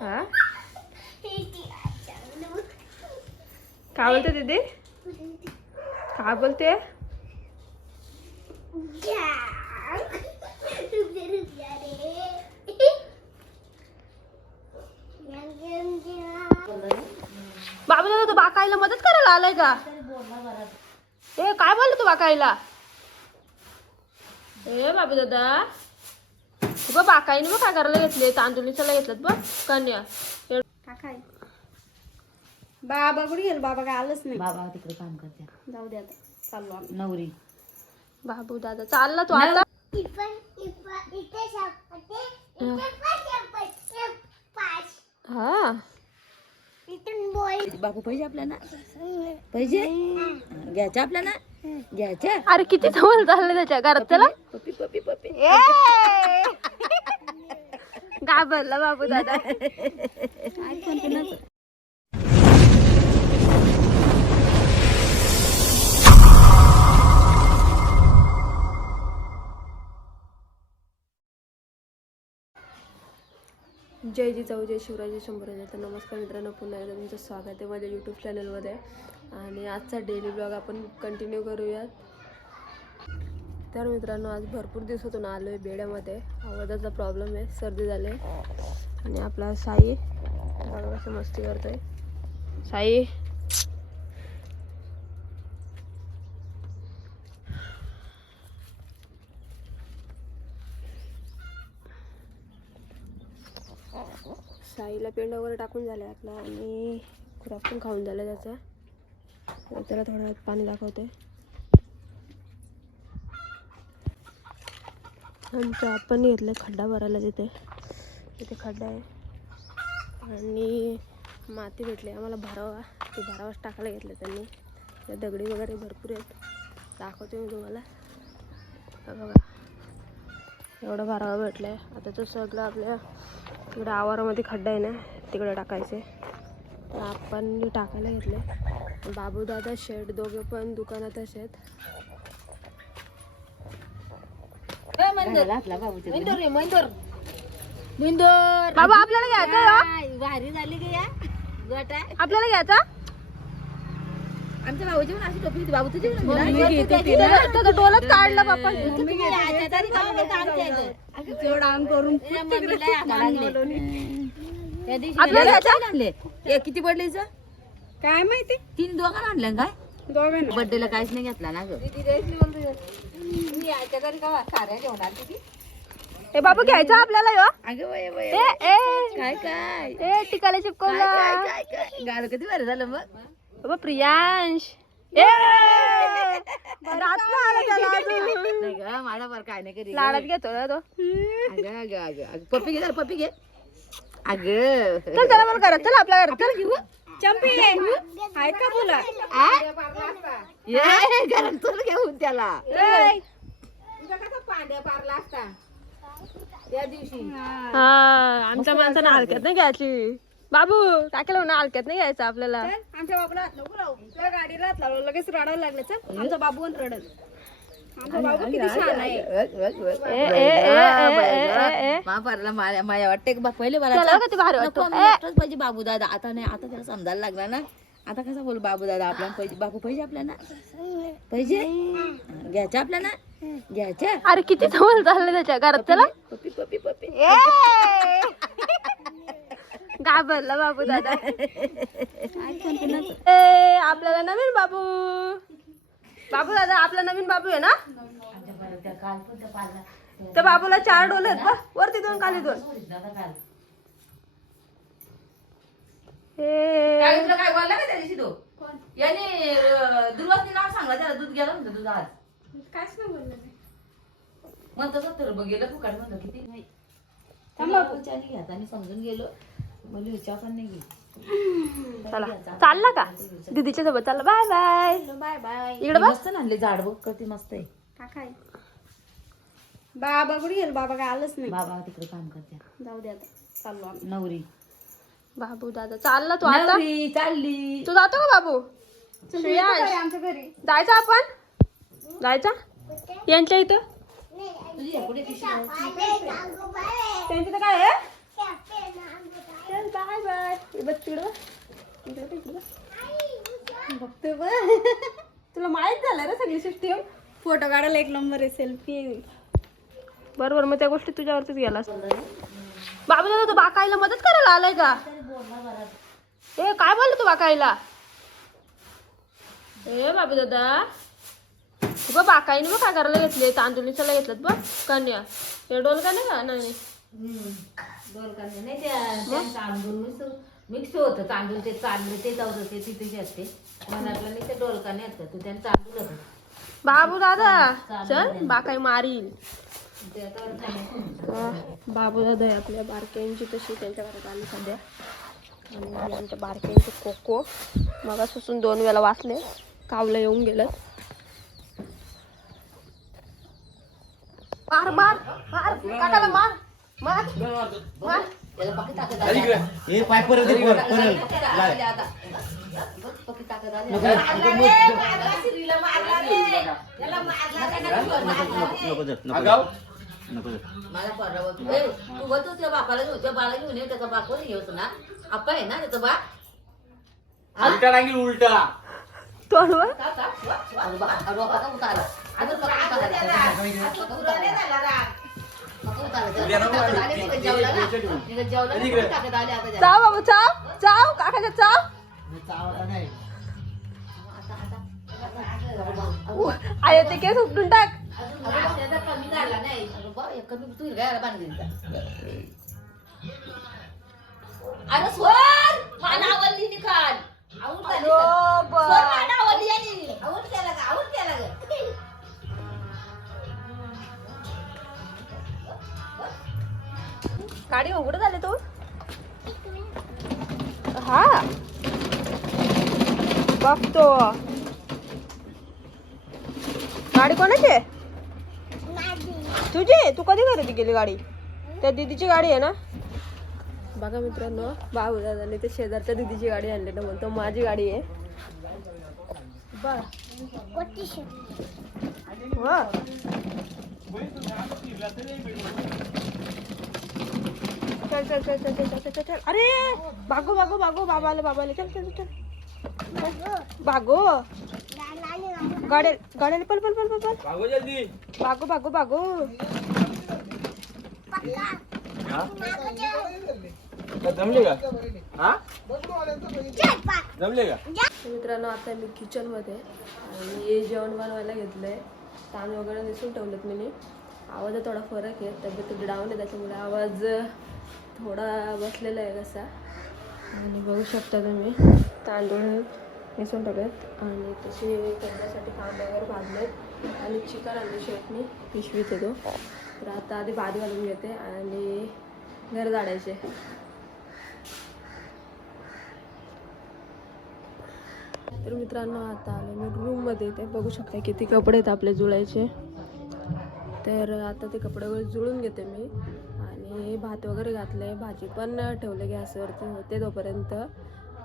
हा काय बोलते दीदी? काय बोलते? बाबू दादा तू बाकाईला मदत करायला आलाय का? ए काय बोलला तू बाकाईला? ए बाबू दादा बघ बाकाईने मग काय करायला घेतले? तांदूळीच्याला घेतलं बघ कन्या काय बाबा कुठे गेलो? बाबा काय आलंच नाही. बाबा तिकडे काम करते. जाऊ दे आता चाललो आम्ही. नवरी बाबू दादा चालला तू आता? हा बाबू पाहिजे आपल्याला पाहिजे घ्यायचं आपल्याला घ्यायचं. अरे किती जवळ झालं त्याच्या घरात त्याला पप्पी पप्पी पप्पी घाबरला बाबू दादा. जय जिजाऊ जय शिवराज जय शंभूराज. तर नमस्कार मित्रांनो, पुन्हा एकदा तुमचं स्वागत आहे माझ्या यूट्यूब चॅनलमध्ये. आणि आजचा डेली ब्लॉग आपण कंटिन्यू करूयात. तर मित्रांनो, आज भरपूर दिवसातून आलो आहे बेड्यामध्ये. आवाजाचा प्रॉब्लेम आहे, सर्दी झाली आहे. आणि आपला साई बघा कसं मस्ती करतोय. साई साईला पेंड वगैरे टाकून झालं आपला आणि खुराक पण खाऊन झालं त्याचा. त्याला थोडं पाणी दाखवते. आमचं आपण घेतलं खड्डा भरायला, तिथे खड्डा आहे आणि माती भेटली आम्हाला भरावा. ते भरावाच टाकायला घेतलं त्यांनी. त्या दगडी वगैरे भरपूर आहेत, दाखवते मी तुम्हाला. बघा एवढा भरावा भेटला आहे. आता तो सगळं आपल्या इकडे आवारामध्ये खड्डा आहे ना, तिकडे टाकायचे. तर आपण टाकायला घेतले. बाबू दादा शेट दोघे पण दुकानातच आहेत. बाबा आपल्याला घ्यायचं भारी झाली का या गोटा? आपल्याला घ्यायचा. आमच्या भाऊची पण अशी टोपी होती. बाबू तुझी डोलच काढला बापा. किती पडले काय माहिती? तीन दोघांना आणलं काय? दोघांना बर्थडेला काहीच नाही घेतला ना ग. ए बाबू घ्यायचा आपल्याला यो. अगं बाई बाई ए ए काय काय ए टिकाला चिपकवला. काय काय गाणं किती बरं झालं मग. बाबा प्रियांश ए रात आला त्याला अजून. नाही ग माझा बरं काय नाही करी लाडात घेतो ना तो. अगं अगं अगं पप्पी घे पप्पी घे. अगं चल त्याला पण करत चल आपल्या घरात चल. घेऊ चंपी आहे का बोला? ये गरम चल घेऊन त्याला. त्या दिवशी हा आमच्या माणसानं हलक्यात नाही घ्यायची. बाबू टाकेला ना हलक्यात नाही घ्यायचं आपल्याला. आमच्या बाबूला हात नको लावू. तुला गाडीला हात लावलं लगेच रडायला लागलं. चल आमचा बाबू पण रडत. आमचा बाबू किती छान आहे. महापारला माया वाटते पहिले त्याला किती भारी वाटतं. पाहिजे बाबू दादा. आता नाही, आता त्याला समजायला लागला ना. आता कसं बोल बाबू दादा आपल्याला पाहिजे. बाबू पाहिजे आपल्याला पाहिजे घ्यायचं आपल्याला घ्यायचं. अरे किती जवळ झालं त्याच्या घरात त्याला. पप्पी पप्पी पप्पी घाबरला बाबू दादा. ए आपल्याला नवीन बाबू. बाबू दादा आपला नवीन बाबू आहे ना. त्या बाबूला 4 डोले आहेत बा, वरती 2 खाली 2. काय बोलला का त्या दिवशी तो? याने दुर्वासनी नाव सांगला त्याला. दूध गेलं म्हणतं दूध आज. काहीच नाही बोललं. मग तसं तर गेलं फुकाट म्हणलं किती नाही. घ्यायचा मी समजून गेलो. मला विचार पण नाही घे. चला चालला का दीदीच्या सोबत. चालला बाय बाय बाय बाय. इकडे बस. मस्त आणले झाड बघ किती मस्त आहे. काय बाबा कुठे गेलो? बाबा काय आलंच नाही. बाबा तिकडे काम करते. जाऊ दे आता चाललो आम्ही. नवरी बाबू दादा चालला तू आता. चालली तू जातो का बाबू? श्रेयांश आमच्या घरी जायचं आपण जायचा यांच्या इथं. तुझी पुढे त्यांची तर काय आहे. बघ तिकडं बघते बघ तुला माहित झालं रे सगळी सिस्टीम. फोटो काढायला एक नंबर आहे, सेल्फी. बरोबर, मग त्या गोष्टी तुझ्यावरतीच गेला. बाबू दादा तू बाकाईला मदत करायला आलाय का? ए काय बोललो तू बाकाईला? ए बाबू दादा बघ बाकाईने बघ काय करायला घेतले, तांदूळ निसायला घेतलं बघ कन्या. हे डोल का नाही का? नाही मिक्स होतं तांदूळ, ते चाललं ते जाऊ ते तिथे असते मनातलं नाही, ते डोलकाने येतं तू त्याने तांदूळ होतं. बाबू दादा चल बाकाई मारील. बाबू दादा आहे आपल्या बारक्यांची, तशी त्यांच्या घरात आली सध्या. आणि आमच्या बारक्यांचे कोको मगापासून 2 वेळा वाचले, कावलं येऊन गेलं. मार मार मार काकाला मार मार मार. हे पाय परत दे, परत मला परवा तू बघतो त्या बापाला घेऊन, त्या बाला घेऊन ये, त्याचा बाप येऊच ना, आपा आहे ना त्याचा बाप. उलटा टांगी उलटा तोंडवर चाव बाबा चाव चाव काकाच्या चाव. आय ते केस उपटून टाक. कमी झाला नाही, कमी तू घ्यायला बांधली. अरे स्वर मानावली निकाल गाडी उघड झाले तू. हा बघतो. गाडी कोणाची? तुझी? तू कधी खरेदी केली गाडी? त्या दीदीची गाडी आहे ना. बघा मित्रांनो, बाबू दादाने ते शेजारच्या दीदीची गाडी आणली ना, म्हणतो माझी गाडी आहे. बघ चल चल चल चल चल चल चल. अरे भागो भागो भागो, बाबा आले बाबा आले. चल चल चल भागो. गाड्या गाड्याला पल पल पल पल पल. भागो भागो भागो. जमले का? हा जमले का? मित्रांनो आता मी किचन मध्ये आणि हे जेवण बनवायला घेतलंय. तांदूळ वगैरे निसून ठेवलेत मी. आवाजात थोडा फरक आहे, तब्येत डाऊन आहे त्याच्यामुळे आवाज थोडा बसलेला आहे कसा. आणि बघू शकता तुम्ही तांदूळ निसून ठेवलेत आणि तसे करण्यासाठी कांदे वगैरे भाजलेत आणि चिकन आणली शेटनी पिशवीत येतो. तर आता आधी भात घालून घेते आणि घर झाडायचे. तर मित्रांनो आता आले मी रूममध्ये. ते बघू शकता किती कपडे आहेत आपले जुळायचे. तर आता ते कपडे वगैरे जुळून घेते मी आणि भात वगैरे घातले, भाजी पण ठेवले गॅसवरती होते. तोपर्यंत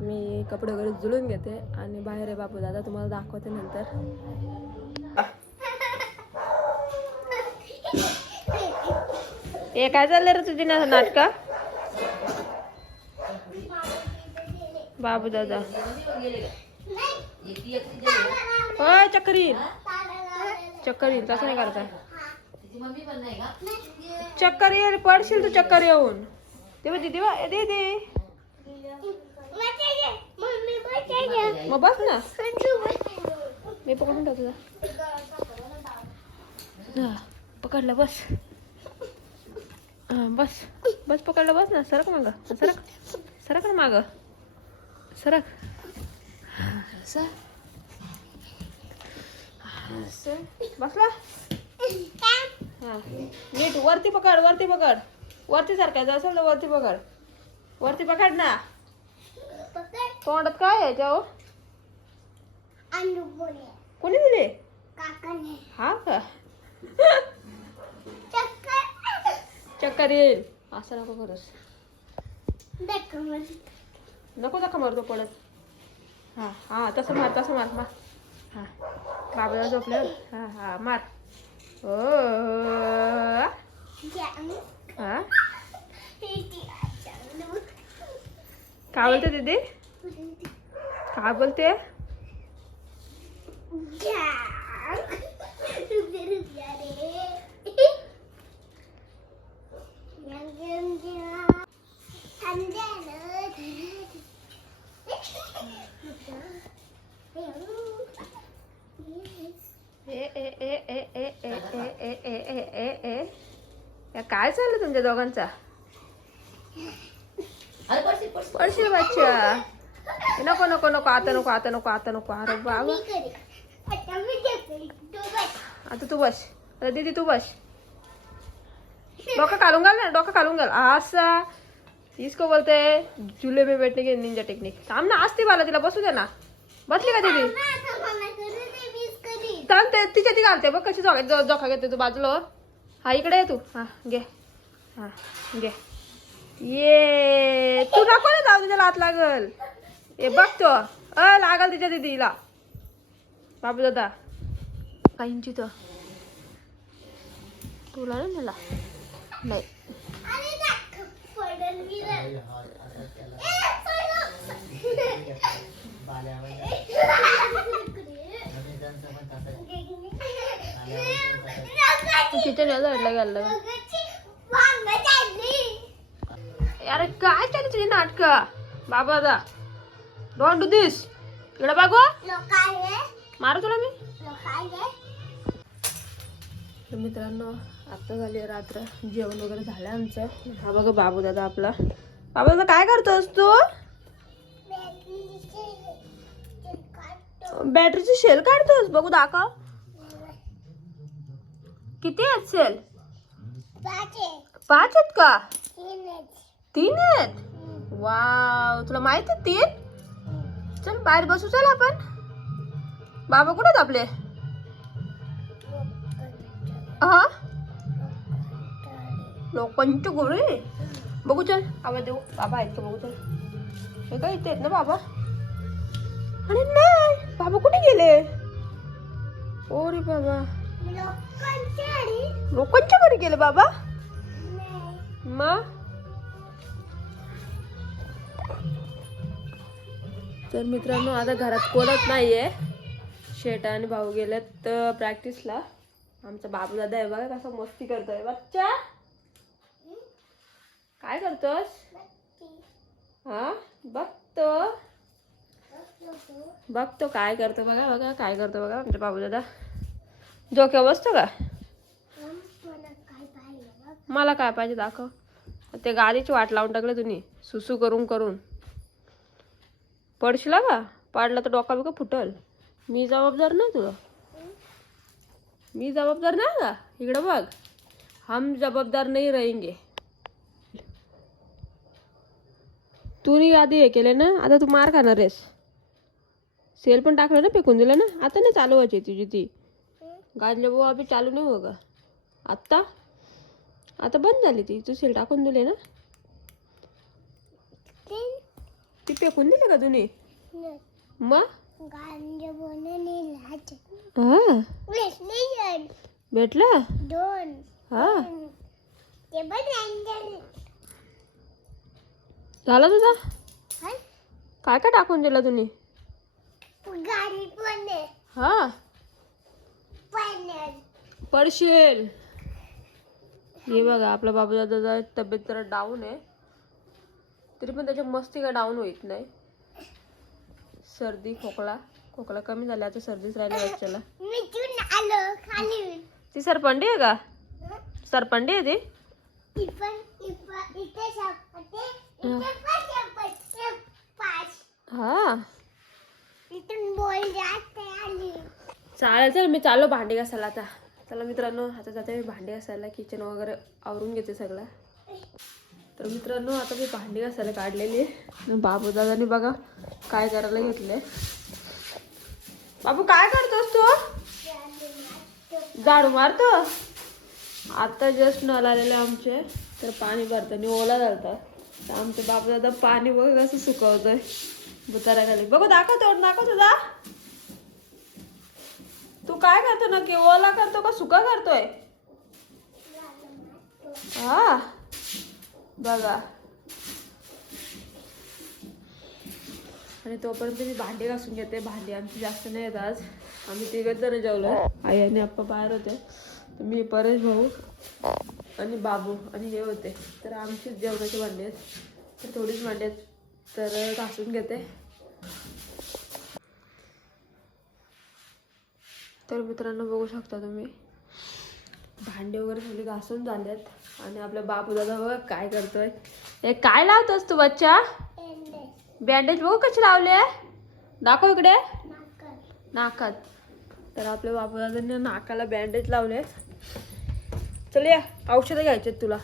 मी कपडे वगैरे जुळून घेते आणि बाहेर आहे बापू दादा, तुम्हाला दाखवते नंतर. हे काय चाललंय रे तुझी नाटक? बाबू दादा होय चक्कर येईल, चक्कर येईल. तसं नाही करताय, चक्कर येईल, पडशील तू चक्कर येऊन. तेव्हा दीदी दे दे मग बस ना, मी पकडून ठेवतो. पकडला बस. हां बस बस पकडलं बस ना. सरक माग, सरक सरक ना माग, सरक. बसला. हां नीट वरती पकड, वरती पकड, वरती सारखायचं असेल तर वरती पकड, वरती पकड ना. तोंडात काय आहे जाऊ? कोणी दिले? हा का? चक्कर येईल असं नको करूस. नको नका मारतो पडत. हां हां तसं मार, तसं मार मार. हां बाबाला झोपल्यावर हां हां मार. ओ हां काय बोलते दीदी? काय बोलते? काय चाललं तुमच्या दोघांचा? अरे पडशील, पडशील. पडशील बच्चा. नको नको नको आता नको आता नको आता नको. अरे बाबा आता तू बस. अरे दीदी तू बस. डोका घालून घाल ना, डोका घालून घाल असा. इसको बोलते हैं झूले में बैठने की निंजा टेक्निक. थांब ना असते मला तिला बसू दे ना. बसली का दीदी? थांब ते तिच्या ती घालते बघ कशी जोखा घेते तू बाजूला. हा इकडे ये तू. हा घे. हा घे. ये तू नको ना जाऊ तिच्या हात लागल. ए बघतो लागल तिच्या दीदीला. बाबू दादा काहींची तर तुला ना मला नाही. किचन यायला गेलं. अरे काय चालू तुझी नाटक बाबा दादा? डोंट डू दिस. इकडे बघू मारू तुला मी. तर मित्रांनो आता झाली रात्र. जेवण वगैरे झालं आमचं. हा बघा बाबू दादा आपला. बाबू दादा काय करतोस तू? बॅटरीची शेल काढतोस. बघू दाखव. किती आहेत सेल? 5 आहेत का? 3 आहेत. वाव तुला माहित आहे 3? चल बाहेर बसू. चल आपण. बाबा कुठे आहेत आपले? हा लोकांची गोळी बघू. चल आवाज देऊ. बाबा आहेत का बघू. चल हे काय इथे आहेत ना बाबा? अरे नाही बाबा कुठे गेले? ओ रे बाबा लोकांच्या घरी गेले बाबा. मग तर मित्रांनो आता घरात कोणच नाहीये. शेटा आणि भाऊ गेलेत प्रॅक्टिसला. आमचा बाबू दादा आहे बघा कसा मस्ती करतोय. बच्चा काय करतोस? हा बघतो काय करतो बघा. बघा काय करतो बघा आमचा बाबू दादा. डोक्यावर बसतो का? मला काय पाहिजे दाखव. ते गाडीची वाट लावून टाकले तुम्ही सुसू करून करून. पडशील का? पाडला तर डोका बिका फुटल. मी जबाबदार नाही तुला. मी जबाबदार नाही का? इकडे बघ. हम जबाबदार नाही रहेंगे. तू नाही आधी हे केले ना. आता तू मार खाणार आहेस. सेल पण टाकलं ना फेकून दिलं ना. आता नाही चालू व्हायची तुझी ती गाजले भाऊ अभि चालू नाही हो का? आता बंद झाली ती. तू सेल टाकून दिले ना. ती फेकून दिली का तुम्ही? मग हा भेटला. हा झाला तुझा. काय काय टाकून दिला तुम्ही? हा पडशील. हे बघा आपला बाबू दादाचा तब्येत जरा डाऊन आहे. तरी पण त्याच्या मस्ती का डाऊन होत नाही. सर्दी खोकला कमी झाला. आता सर्दीच राहिली बच्च्याला. ती सरपंडी आहे का? सरपंडी आहे ती. हा चालेल. चल मी चाललो भांडी घासायला आता. चला मित्रांनो आता जाते मी भांडी घासायला. किचन वगैरे आवरून घेते सगळं. तर मित्रांनो आता मी भांडी घासायला काढलेली आहे. बाबू दादाने बघा काय करायला घेतलंय. बाबू काय करतोस तू? झाडू मारतो. आता जस्ट नळ आलेले आमचे. तर पाणी भरताना ओला झालता. तर आमचे बाबू दादा पाणी बघ कसं सुकवतोय बुताराखाली. बघू दाखव तुझा. तू काय करतो नक्की? ओला करतो का सुका करतोय? हा बघा आणि तोपर्यंत मी भांडे घासून घेते. भांडी आमची जास्त नाही येत आज, आम्ही 3 जण जेवलो. आई आणि आप्पा बाहेर होते, तर मी परेश भाऊ आणि बाबू आणि हे होते. तर आमचीच जेवणाची भांडी आहेत, तर थोडीच भांडी आहेत, तर घासून घेते. तर मित्रांनो बघू शकता तुम्ही भांडे वगैरे सगळे घासून झालेत आणि आपला बाबू दादा बघा काय करतोय. हे काय लावतोस तू बच्चा? बँडेज बघू कशी लावले, दाखव इकडे. नाकात. तर आपल्या बाबू दादांनी नाकाला बँडेज लावले. चल या औषधं घ्यायचे तुला.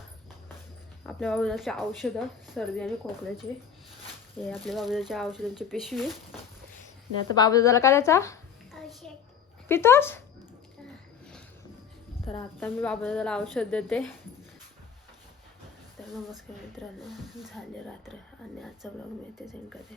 आपल्या बाबूदाची औषधं सर्दी आणि खोकल्याची. हे आपल्या बाबूदाच्या औषधांची पिशवी. आणि आता बाबूदादाला काय द्यायचा? पितोस? तर आता मी बाबूदादाला औषध देते. तर नमस्कार मित्रांनो, झाले रात्र आणि आजचा ब्लॉग मी इथे सेंड करते.